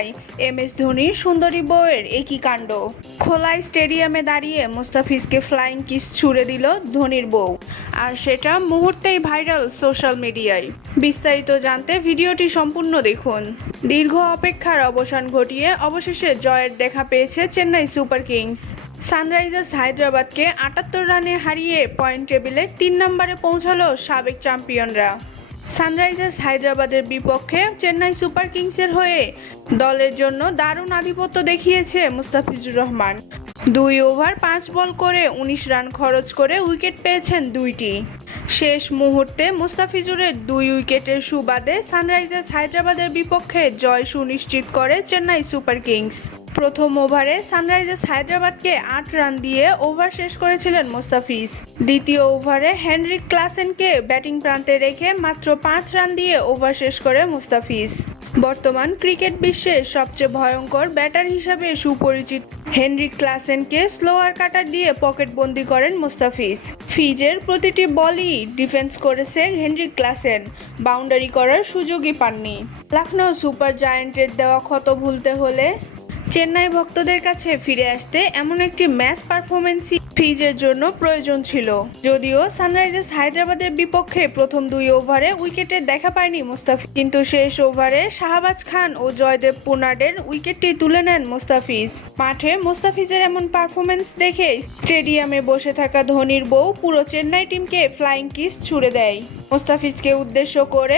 দেখায় M S ধোনির সুন্দরী বউয়ের একই কাণ্ড। খোলা স্টেডিয়ামে দাঁড়িয়ে মুস্তাফিজকে ফ্লাইং কিস ছুড়ে দিল ধোনির বউ। আর সেটা মুহূর্তেই ভাইরাল সোশ্যাল মিডিয়ায় বিস্তারিত জানতে ভিডিওটি সম্পূর্ণ দেখুন। দীর্ঘ অপেক্ষার অবসান ঘটিয়ে অবশেষে জয়ের দেখা পেয়েছে চেন্নাই সুপার কিংস। সানরাইজার্স হায়দ্রাবাদকে আটাত্তর রানে হারিয়ে পয়েন্ট টেবিলে তিন নম্বরে পৌঁছালো সাবেক চ্যাম্পিয়নরা সানরাইজার্স হায়দ্রাবাদের বিপক্ষে চেন্নাই সুপার কিংসের হয়ে দলের জন্য দারুণ আধিপত্য দেখিয়েছে মুস্তাফিজুর রহমান। দুই ওভার পাঁচ বল করে উনিশ রান খরচ করে উইকেট পেয়েছেন দুইটি। শেষ মুহূর্তে মুস্তাফিজুরের দুই উইকেটের সুবাদে সানরাইজার্স হায়দ্রাবাদের বিপক্ষে জয় সুনিশ্চিত করে চেন্নাই সুপার কিংস। প্রথম ওভারে সানরাইজার্স হায়দ্রাবাদকে আট রান দিয়ে ওভার শেষ করেছিলেন মোস্তাফিজ। দ্বিতীয় ওভারে হেনরিক ক্লাসেনকে ব্যাটিং প্রান্তে রেখে মাত্র পাঁচ রান দিয়ে ওভার শেষ করে মুস্তাফিজ। বর্তমান ক্রিকেট বিশ্বের সবচেয়ে ভয়ঙ্কর ব্যাটার হিসাবে সুপরিচিত হেনরিক ক্লাসেনকে স্লোয়ার কাটার দিয়ে পকেটবন্দি করেন মুস্তাফিজ। ফিজের প্রতিটি বলই ডিফেন্স করেছে হেনরিক ক্লাসেন, বাউন্ডারি করার সুযোগই পাননি। লখনৌ সুপার জায়ান্টের দেওয়া ক্ষত ভুলতে হলে চেন্নাই ভক্তদের কাছে ফিরে আসতে এমন একটি ম্যাচ পারফরমেন্সই ফিজের জন্য প্রয়োজন ছিল। যদিও সানরাইজার্স হায়দ্রাবাদের বিপক্ষে প্রথম দুই ওভারে উইকেটে দেখা পায়নি মুস্তাফিজ। কিন্তু শেষ ওভারে শাহবাজ খান ও জয়দেব পুনাডের উইকেটটি তুলে নেন মুস্তাফিজ। মাঠে মুস্তাফিজের এমন পারফরমেন্স দেখে স্টেডিয়ামে বসে থাকা ধোনির বউ পুরো চেন্নাই টিমকে ফ্লাইং কিস ছুড়ে দেয়। মুস্তাফিজকে উদ্দেশ্য করে